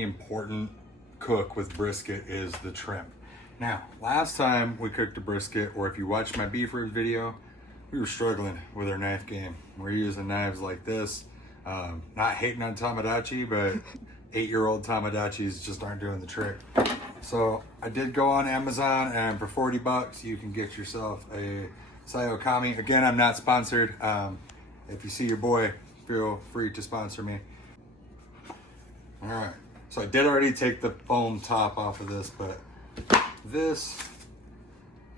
any important cook with brisket is the trim. Now, last time we cooked a brisket, or if you watched my beef rib video, we were struggling with our knife game. We're using knives like this. Not hating on Tamagotchi, but 8-year-old Tamagotchis just aren't doing the trick. So I did go on Amazon, and for 40 bucks, you can get yourself a Sayokami. Again, I'm not sponsored. If you see your boy, feel free to sponsor me. All right, so I did already take the foam top off of this, but this,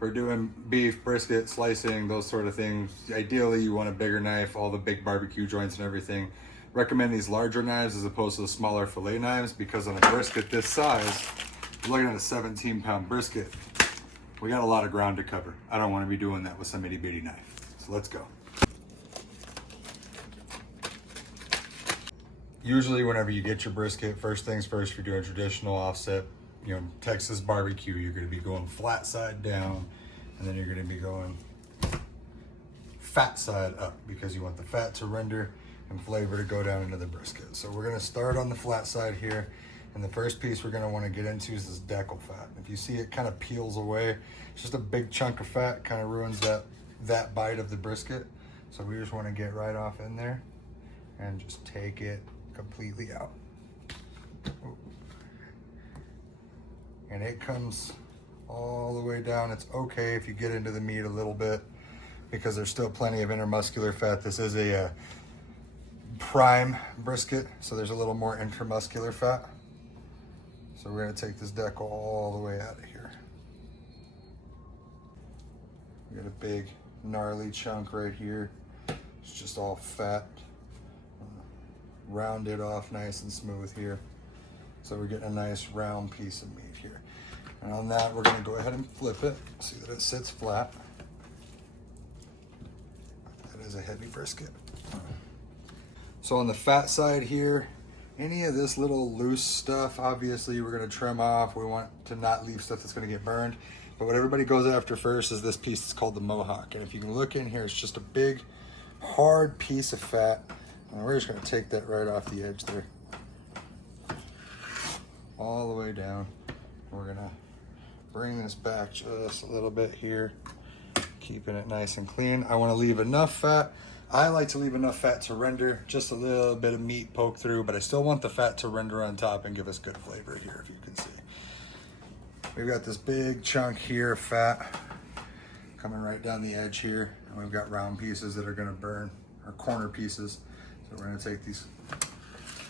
for doing beef, brisket, slicing, those sort of things, ideally you want a bigger knife, all the big barbecue joints and everything. Recommend these larger knives as opposed to the smaller fillet knives, because on a brisket this size, we're looking at a 17-pound brisket. We got a lot of ground to cover. I don't want to be doing that with some itty bitty knife. So let's go. Usually whenever you get your brisket, first things first, if you're doing traditional offset, you know, Texas barbecue, you're going to be going flat side down, and then you're going to be going fat side up, because you want the fat to render and flavor to go down into the brisket. So we're going to start on the flat side here, and the first piece we're going to want to get into is this decal fat. If you see it kind of peels away, it's just a big chunk of fat, kind of ruins that bite of the brisket. So we just want to get right off in there and just take it completely out. And it comes all the way down. It's okay if you get into the meat a little bit, because there's still plenty of intermuscular fat. This is a prime brisket, so there's a little more intramuscular fat. So we're gonna take this decal all the way out of here. We got a big gnarly chunk right here. It's just all fat. Round it off nice and smooth here. So we're getting a nice round piece of meat here. And on that, we're gonna go ahead and flip it. See that it sits flat. That is a heavy brisket. So on the fat side here, any of this little loose stuff, obviously we're gonna trim off. We want to not leave stuff that's gonna get burned. But what everybody goes after first is this piece that's called the mohawk. And if you can look in here, it's just a big, hard piece of fat. And we're just gonna take that right off the edge there, all the way down. We're gonna bring this back just a little bit here, keeping it nice and clean. I wanna leave enough fat. I like to leave enough fat to render, just a little bit of meat poke through, but I still want the fat to render on top and give us good flavor here, if you can see. We've got this big chunk here of fat coming right down the edge here, and we've got round pieces that are gonna burn, or corner pieces. So we're gonna take these,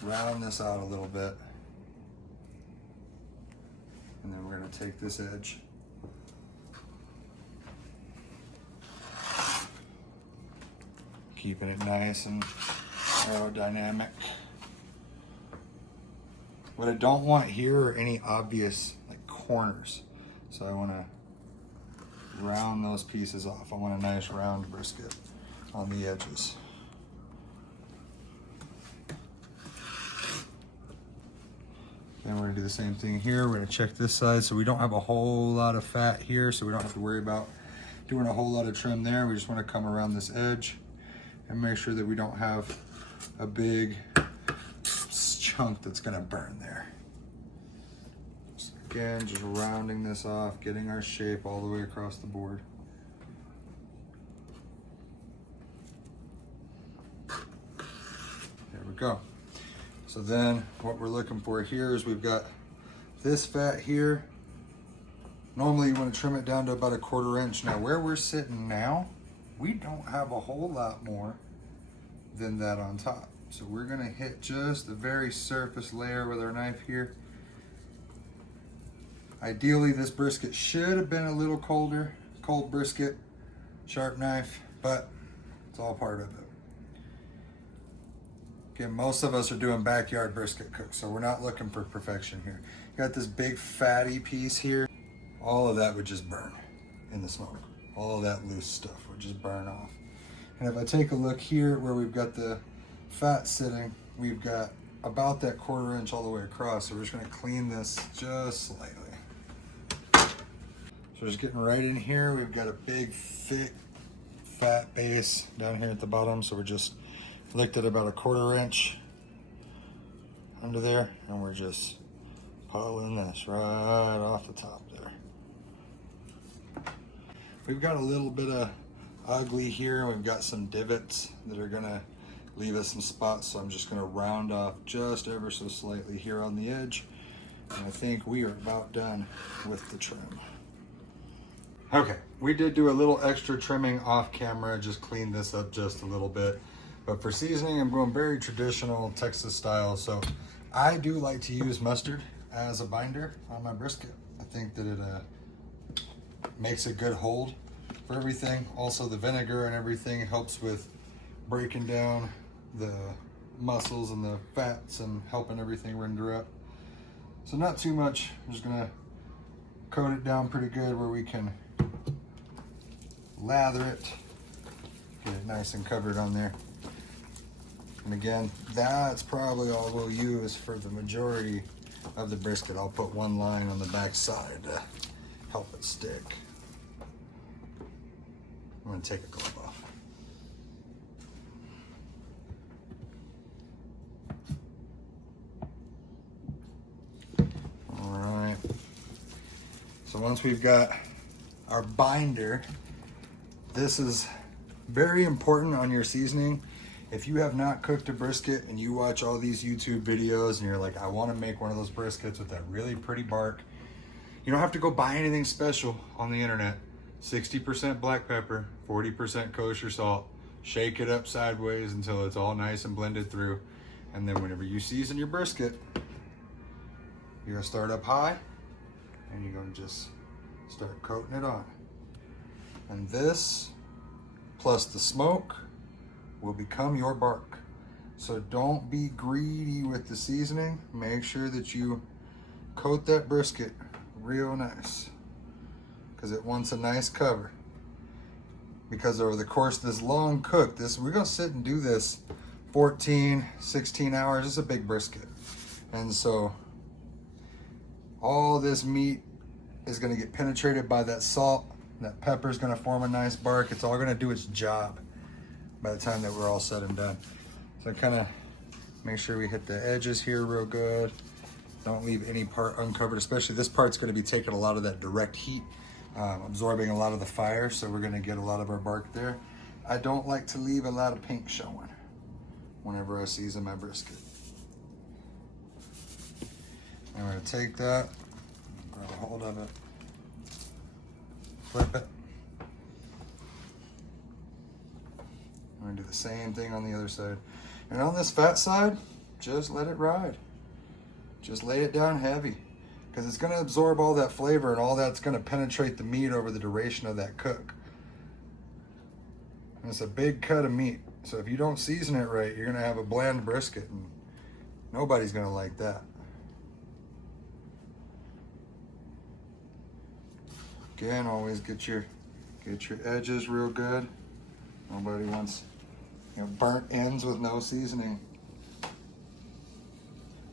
round this out a little bit, and then we're gonna take this edge, keeping it nice and aerodynamic. What I don't want here are any obvious like corners. So I wanna round those pieces off. I want a nice round brisket on the edges. Then we're gonna do the same thing here. We're gonna check this side so we don't have a whole lot of fat here, so we don't have to worry about doing a whole lot of trim there. We just wanna come around this edge and make sure that we don't have a big chunk that's gonna burn there. So again, just rounding this off, getting our shape all the way across the board. There we go. So then what we're looking for here is we've got this fat here. Normally you want to trim it down to about 1/4 inch. Now where we're sitting now, we don't have a whole lot more than that on top. So we're gonna hit just the very surface layer with our knife here. Ideally this brisket should have been a little colder, cold brisket, sharp knife, but it's all part of it. Again, most of us are doing backyard brisket cooks, so we're not looking for perfection here. Got this big fatty piece here. All of that would just burn in the smoke. All of that loose stuff would just burn off. And if I take a look here where we've got the fat sitting, we've got about that 1/4 inch all the way across. So we're just gonna clean this just slightly. So just getting right in here, we've got a big, thick, fat base down here at the bottom. So we're just licked it about 1/4 inch under there, and we're just pulling this right off the top there. We've got a little bit of ugly here. We've got some divots that are gonna leave us some spots, so I'm just gonna round off just ever so slightly here on the edge. And I think we are about done with the trim. Okay, we did do a little extra trimming off camera, just clean this up just a little bit. But for seasoning, I'm going very traditional Texas style. So I do like to use mustard as a binder on my brisket. I think that it makes a good hold for everything. Also the vinegar and everything helps with breaking down the muscles and the fats and helping everything render up. So not too much. I'm just gonna coat it down pretty good where we can lather it, get it nice and covered on there. And again, that's probably all we'll use for the majority of the brisket. I'll put one line on the back side to help it stick. I'm gonna take a glove off. All right. So once we've got our binder, this is very important on your seasoning. If you have not cooked a brisket and you watch all these YouTube videos and you're like, I want to make one of those briskets with that really pretty bark, you don't have to go buy anything special on the internet. 60% black pepper, 40% kosher salt. Shake it up sideways until it's all nice and blended through. And then whenever you season your brisket, you're gonna start up high and you're gonna just start coating it on. And this, plus the smoke, will become your bark. So don't be greedy with the seasoning. Make sure that you coat that brisket real nice, because it wants a nice cover. Because over the course of this long cook, we're gonna sit and do this 14, 16 hours. It's a big brisket. And so all this meat is gonna get penetrated by that salt. That pepper is gonna form a nice bark. It's all gonna do its job by the time that we're all said and done. So kind of make sure we hit the edges here real good. Don't leave any part uncovered, especially this part's gonna be taking a lot of that direct heat, absorbing a lot of the fire, so we're gonna get a lot of our bark there. I don't like to leave a lot of paint showing whenever I season my brisket. I'm gonna take that, grab a hold of it, flip it. I'm gonna do the same thing on the other side. And on this fat side, just let it ride. Just lay it down heavy, because it's gonna absorb all that flavor and all that's gonna penetrate the meat over the duration of that cook. And it's a big cut of meat. So if you don't season it right, you're gonna have a bland brisket, and nobody's gonna like that. Again, always get your edges real good. Nobody wants, burnt ends with no seasoning.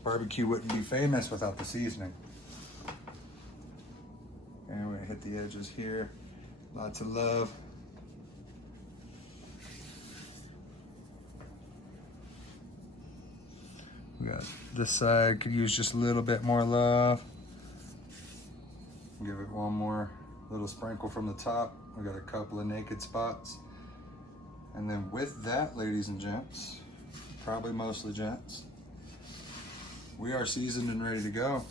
Barbecue wouldn't be famous without the seasoning. And we're gonna hit the edges here. Lots of love. We got this side, could use just a little bit more love. Give it one more little sprinkle from the top. We got a couple of naked spots. And then with that, ladies and gents, probably mostly gents, we are seasoned and ready to go.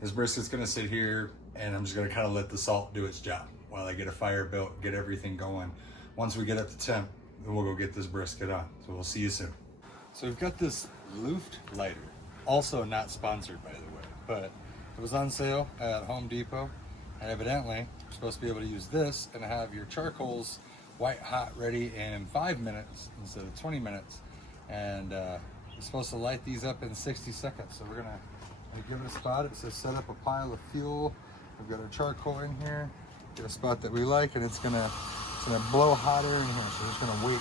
This brisket's gonna sit here, and I'm just gonna kind of let the salt do its job while I get a fire built, get everything going. Once we get up to temp, then we'll go get this brisket on. So we'll see you soon. So we've got this Looft Lighter, also not sponsored by the way, but it was on sale at Home Depot. And evidently, you're supposed to be able to use this and have your charcoals white hot ready in 5 minutes instead of 20 minutes. And you're supposed to light these up in 60 seconds. So we're gonna give it a spot. It says set up a pile of fuel. We've got our charcoal in here. Get a spot that we like, and it's gonna blow hot air in here. So we're just gonna wait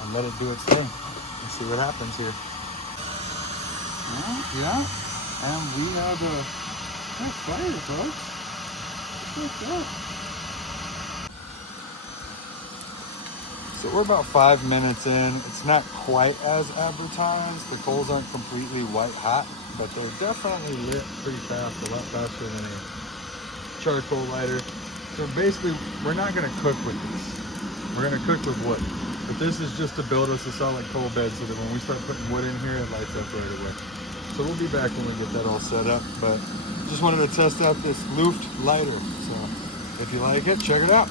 and let it do its thing and see what happens here. Yeah, and we have a fire, folks. Look at that. So we're about 5 minutes in. It's not quite as advertised. The coals aren't completely white hot, but they're definitely lit pretty fast, a lot faster than a charcoal lighter. So basically, we're not gonna cook with this. We're gonna cook with wood. But this is just to build us a solid coal bed so that when we start putting wood in here, it lights up right away. So we'll be back when we get that all set up, but just wanted to test out this Looft Lighter. So if you like it, check it out.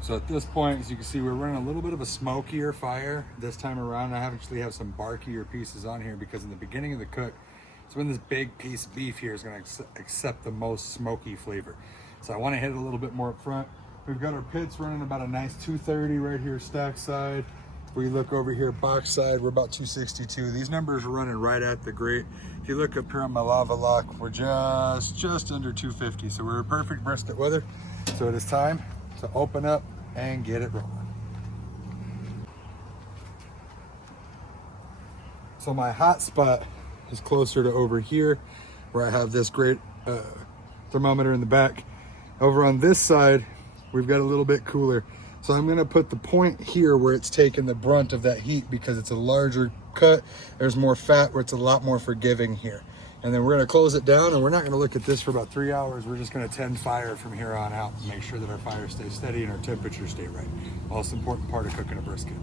So at this point, as you can see, we're running a little bit of a smokier fire this time around. I actually have some barkier pieces on here because in the beginning of the cook, it's when this big piece of beef here is gonna accept the most smoky flavor. So I wanna hit it a little bit more up front. We've got our pits running about a nice 230 right here, stack side. If we look over here, box side, we're about 262. These numbers are running right at the grate. If you look up here on my lava lock, we're just under 250. So we're in perfect brisket weather. So it is time to open up and get it rolling. So my hot spot is closer to over here where I have this great thermometer in the back. Over on this side, we've got a little bit cooler. So I'm gonna put the point here where it's taking the brunt of that heat because it's a larger cut. There's more fat where it's a lot more forgiving here. And then we're gonna close it down and we're not gonna look at this for about 3 hours. We're just gonna tend fire from here on out and make sure that our fire stays steady and our temperatures stay right. Most important part of cooking a brisket.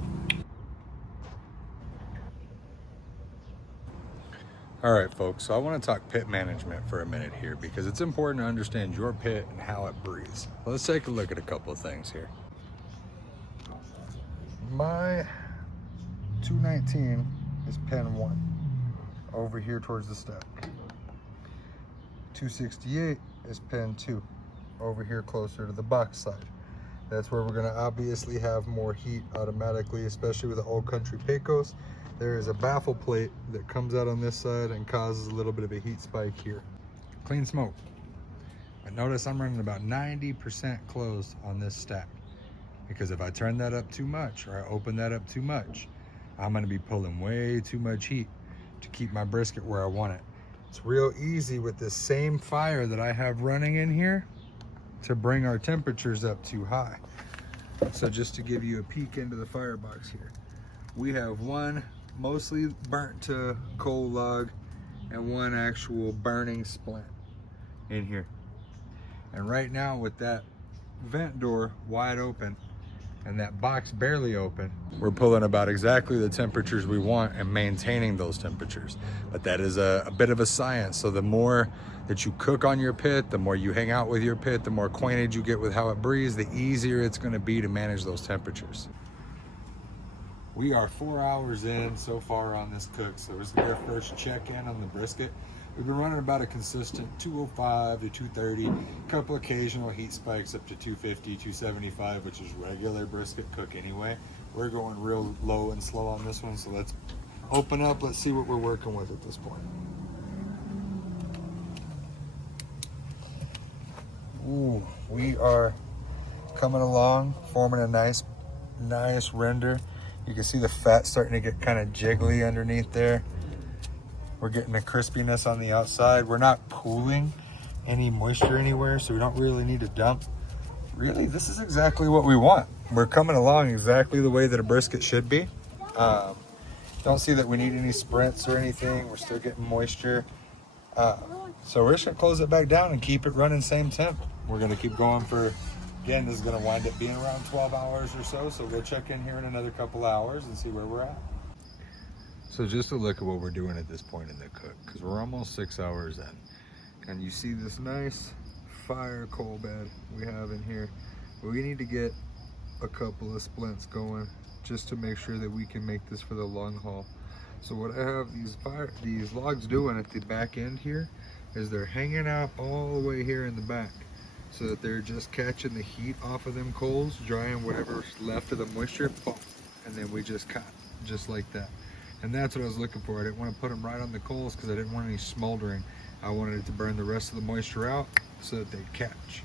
All right, folks, so I want to talk pit management for a minute here because it's important to understand your pit and how it breathes. Let's take a look at a couple of things here. My 219 is pin 1 over here towards the stack. 268 is pin 2 over here closer to the box side. That's where we're going to obviously have more heat automatically, especially with the Old Country Pecos. There is a baffle plate that comes out on this side and causes a little bit of a heat spike here. Clean smoke. But notice I'm running about 90% closed on this stack because if I turn that up too much or I open that up too much, I'm going to be pulling way too much heat to keep my brisket where I want it. It's real easy with this same fire that I have running in here to bring our temperatures up too high. So just to give you a peek into the firebox here, we have one mostly burnt to coal log and one actual burning splint in here. And right now with that vent door wide open and that box barely open, we're pulling about exactly the temperatures we want and maintaining those temperatures. But that is a bit of a science. So the more that you cook on your pit, the more you hang out with your pit, the more acquainted you get with how it breathes, the easier it's gonna be to manage those temperatures. We are 4 hours in so far on this cook, so this is our first check-in on the brisket. We've been running about a consistent 205 to 230, a couple occasional heat spikes up to 250, 275, which is regular brisket cook anyway. We're going real low and slow on this one, so let's open up, let's see what we're working with at this point. Ooh, we are coming along, forming a nice render. You can see the fat starting to get kind of jiggly underneath there. We're getting the crispiness on the outside. We're not pooling any moisture anywhere, so we don't really need to dump. Really, this is exactly what we want. We're coming along exactly the way that a brisket should be. Don't see that we need any sprints or anything. We're still getting moisture. So we're just gonna close it back down and keep it running same temp. We're gonna keep going for, again, this is gonna wind up being around 12 hours or so. So we'll check in here in another couple hours and see where we're at. So just a look at what we're doing at this point in the cook, because we're almost 6 hours in. And you see this nice fire coal bed we have in here. We need to get a couple of splints going just to make sure that we can make this for the long haul. So what I have these logs doing at the back end here is they're hanging out all the way here in the back, so that they're just catching the heat off of them coals, drying whatever's left of the moisture, boom, and then we just cut, just like that. And that's what I was looking for. I didn't want to put them right on the coals because I didn't want any smoldering. I wanted it to burn the rest of the moisture out so that they'd catch.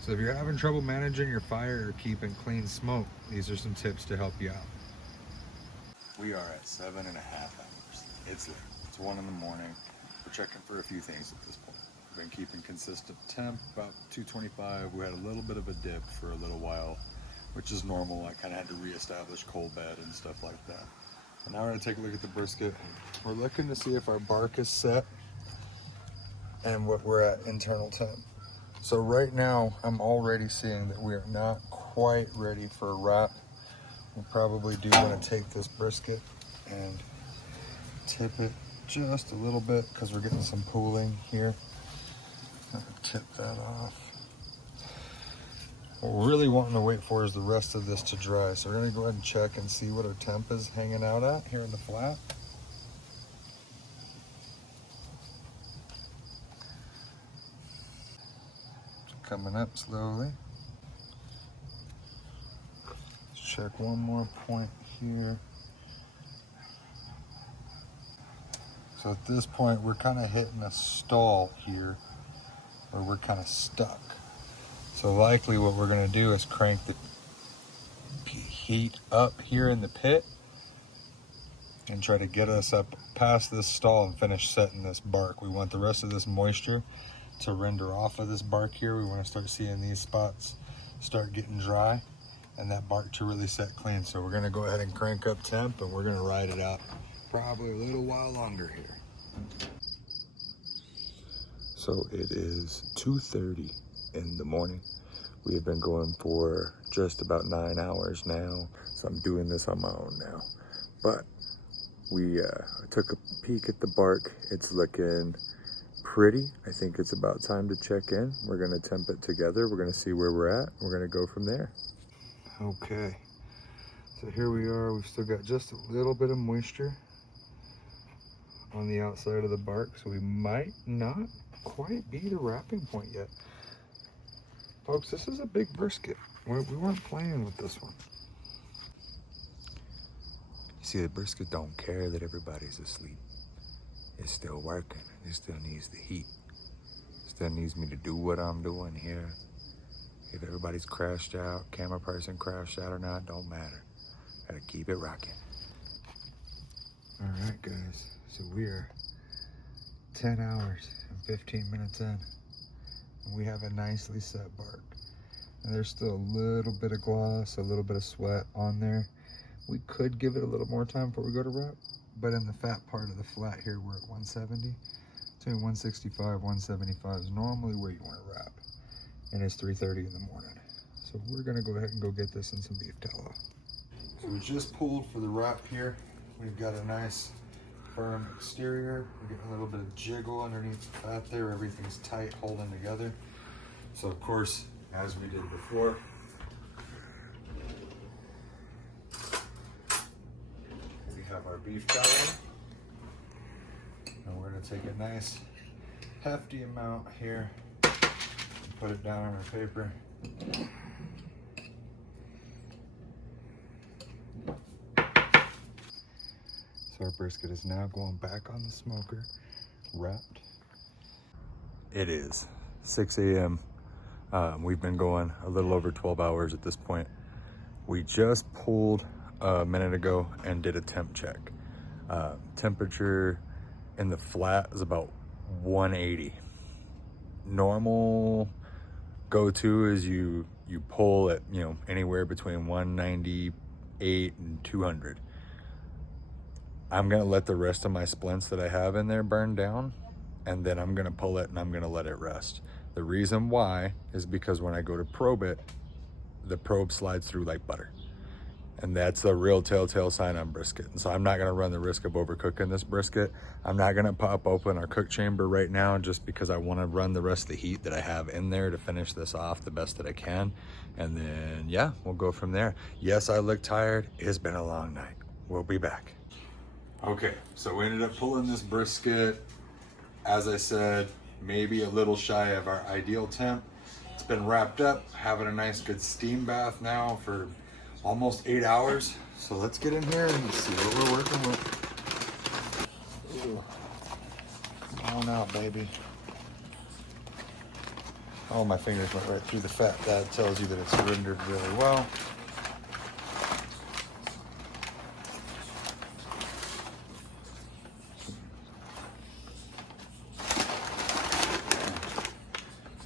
So if you're having trouble managing your fire or keeping clean smoke, these are some tips to help you out. We are at 7.5 hours. It's late. It's 1 in the morning. We're checking for a few things at this point. We've been keeping consistent temp, about 225. We had a little bit of a dip for a little while which is normal. I kind of had to reestablish cold bed and stuff like that. And now we're gonna take a look at the brisket. We're looking to see if our bark is set and what we're at internal temp. So right now, I'm already seeing that we are not quite ready for a wrap. We probably do want to take this brisket and tip it just a little bit because we're getting some pooling here. Tip that off. What we're really wanting to wait for is the rest of this to dry. So we're gonna go ahead and check and see what our temp is hanging out at here in the flat. It's coming up slowly. Let's check one more point here. So at this point, we're kind of hitting a stall here where we're kind of stuck. So likely what we're gonna do is crank the heat up here in the pit and try to get us up past this stall and finish setting this bark. We want the rest of this moisture to render off of this bark here. We want to start seeing these spots start getting dry and that bark to really set clean. So we're gonna go ahead and crank up temp and we're gonna ride it out probably a little while longer here. So it is 2:30 in the morning. We have been going for just about 9 hours now. So I'm doing this on my own now. But we took a peek at the bark. It's looking pretty. I think it's about time to check in. We're gonna temp it together. We're gonna see where we're at. We're gonna go from there. Okay, so here we are. We've still got just a little bit of moisture on the outside of the bark. So we might not quite be the wrapping point yet. Folks, this is a big brisket. We weren't playing with this one. You see, the brisket don't care that everybody's asleep. It's still working. It still needs the heat. It still needs me to do what I'm doing here. If everybody's crashed out, camera person crashed out or not, don't matter. Gotta keep it rocking. All right, guys. So we are 10 hours and 15 minutes in. We have a nicely set bark. And there's still a little bit of gloss, a little bit of sweat on there. We could give it a little more time before we go to wrap, but in the fat part of the flat here, we're at 170. Between 165, 175 is normally where you want to wrap. And it's 3:30 in the morning. So we're gonna go ahead and go get this in some beef tallow. So we just pulled for the wrap here. We've got a nice firm exterior. We're getting a little bit of jiggle underneath the fat there. Everything's tight, holding together. So of course, as we did before, we have our beef tallow. And we're gonna take a nice hefty amount here and put it down on our paper. So our brisket is now going back on the smoker, wrapped. It is 6 a.m. We've been going a little over 12 hours at this point. We just pulled a minute ago and did a temp check. Temperature in the flat is about 180. Normal go-to is you pull at anywhere between 198 and 200. I'm gonna let the rest of my splints that I have in there burn down, and then I'm gonna pull it and I'm gonna let it rest. The reason why is because when I go to probe it, the probe slides through like butter. And that's the real telltale sign on brisket. And so I'm not gonna run the risk of overcooking this brisket. I'm not gonna pop open our cook chamber right now just because I wanna run the rest of the heat that I have in there to finish this off the best that I can. And then, yeah, we'll go from there. Yes, I look tired. It's been a long night. We'll be back. Okay, so we ended up pulling this brisket, as I said, maybe a little shy of our ideal temp. It's been wrapped up, having a nice good steam bath now for almost 8 hours. So let's get in here and see what we're working with. Ooh. Come on out, baby. Oh, my fingers went right through the fat. That tells you that it's rendered really well.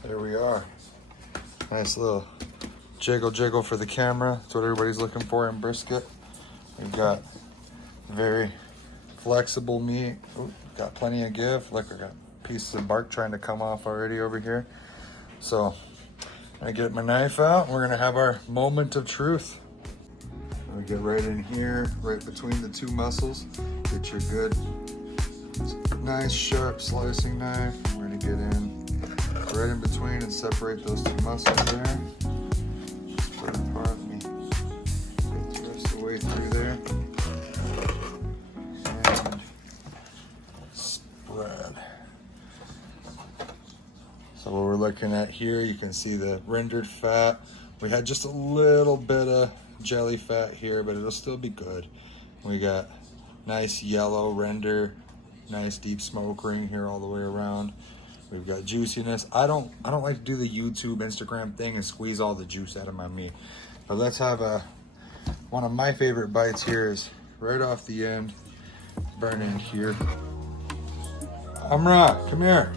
There we are. Nice little Jiggle jiggle for the camera. That's what everybody's looking for in brisket. We've got very flexible meat. Ooh, got plenty of give. Look, I got pieces of bark trying to come off already over here. So I get my knife out. We're gonna have our moment of truth. We get right in here, right between the two muscles. Get your good, nice sharp slicing knife. We're gonna get in right in between and separate those two muscles there. Split apart. Let me get the rest of the way through there. And spread. So what we're looking at here, you can see the rendered fat. We had just a little bit of jelly fat here, but it'll still be good. We got nice yellow render, nice deep smoke ring here all the way around. We've got juiciness. I don't like to do the YouTube, Instagram thing and squeeze all the juice out of my meat. But let's have one of my favorite bites here is right off the end, burn in here. Amra, come here.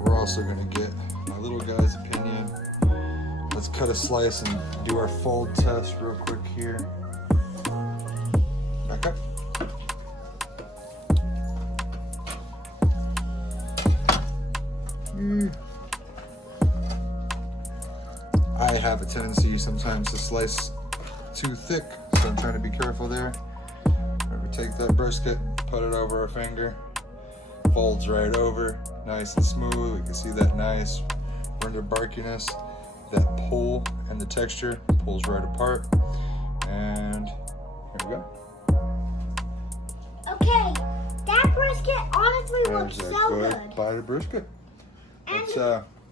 We're also gonna get my little guy's opinion. Let's cut a slice and do our fold test real quick here. Back up. I have a tendency sometimes to slice too thick, so I'm trying to be careful there. We take that brisket, put it over our finger, folds right over, nice and smooth. We can see that nice render barkiness, that pull, and the texture pulls right apart. And here we go. Okay, that brisket honestly looks so good. Bite of brisket.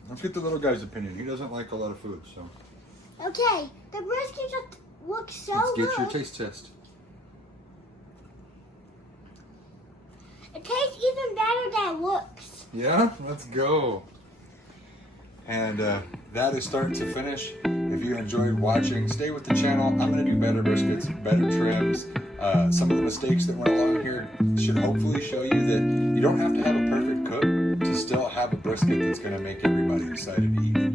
Let's get the little guy's opinion. He doesn't like a lot of food, so. Okay, the brisket just looks so good. Let's get your taste test. It tastes even better than it looks. Yeah, let's go. And that is starting to finish. If you enjoyed watching, stay with the channel. I'm gonna do better briskets, better trims. Some of the mistakes that went along here should hopefully show you that you don't have to have a perfect cook to still have a brisket that's gonna make everybody excited to eat it.